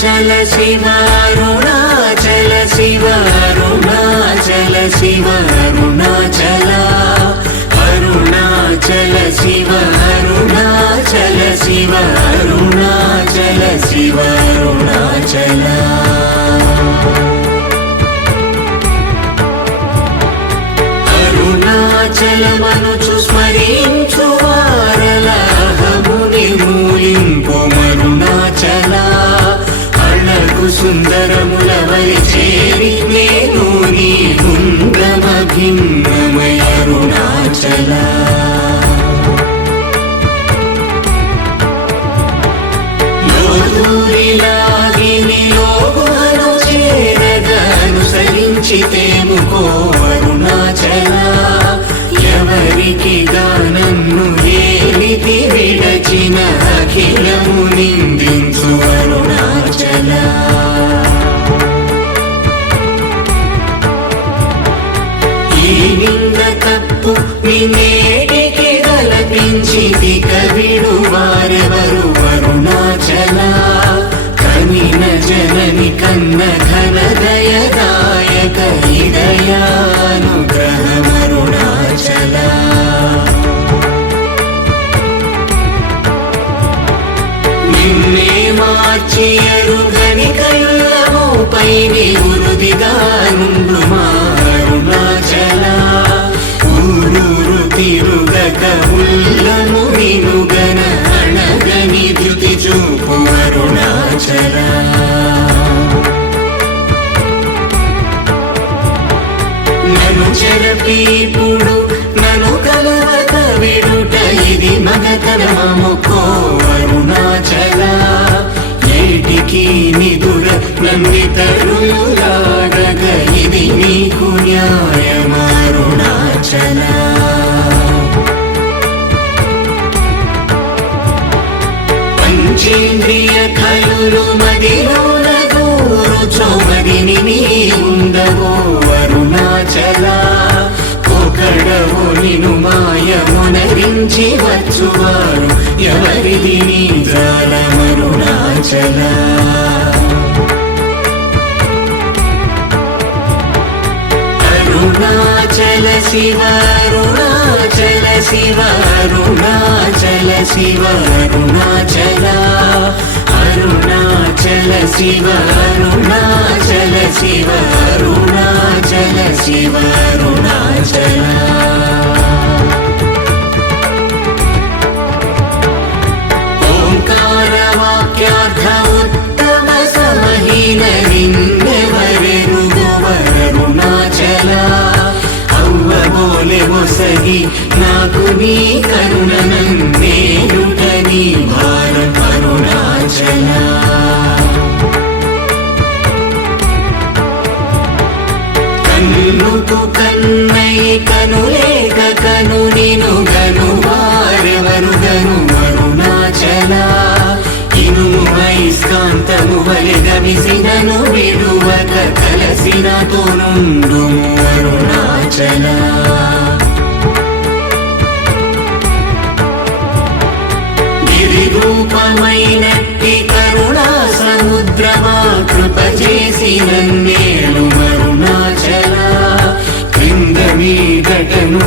Shiv Arunachal Shiv Arunachal Shiv Arunachal Arunachal Shiv Arunachal Shiv Arunachal Shiv Arunachal Arunachal मनुचु स्मरिंचु वारलाहमुनि मूलिंपु Arunachal अळगु सुंदरमुलवरि cherry नेनु नी Gundam भिन्नमय Arunachal लोदूरिलागिनि लोगुवनु चेरग अनुसरिंचितेमुको Arunachal ఎవరికి గానన్ను ఏలితి విడచిన అఖిలము నిందించు అరుణాచల ఈ నింద తప్పు నిన్నేటికి గలపించితి కవిడు వారెవరు అరుణాచల కనిన జనని కన్న ఘన దయదాయక హృదయానుగ్రహమరుణాచల నిన్నే మార్చి ఎరుగని కళ్ళమోపై నివృదిగా నుండు మా అరుణాచల ఊరూరు తిరుగక ఉల్లము వినుగన అణగని ధృతి చూపు అరుణాచల నన్ను చెరపీపుడు నన్ను కలవక విడుట ఇది మగతరమముకో అరుణాచల ఏటికి నిదుర నందితరులాడగ ఇది నీకు న్యాయమరుణాచల పంచేంద్రియ కలులు మదిలోన గోరుచోమదిని నీ ఉండవో అరుణాచల ఒకడవో నిను మాయమునరించి వచ్చువారు ఎవరిది నీ జాలమరుణాచల అరుణాచల శివ అరుణాచల శివ అరుణాచల శివ అరుణాచల అరుణాచల శివ అరుణాచల శివ అరుణాచల శివ అరుణాచల ఓంకార వాక్యార్థ ఉత్తమ సమహీన నిన్నెవరెరుగోవరుణాచల అవ్వబోలె ఒసగి నాకు నీ కరుణ నన్నేయుట నీ భారం అరుణాచల కన్నుకు కన్నై కనులేక కను నిను గను వారెవరు గను అరుణాచల ఇనుము ఐస్కాంతము వలె గమిసినను విడువక కలసినతో నుండుము అరుణాచల రూపమైనట్టి కరుణా సముద్రమా కృప చేసి నన్నేలు అరుణాచల క్రింద మీదటను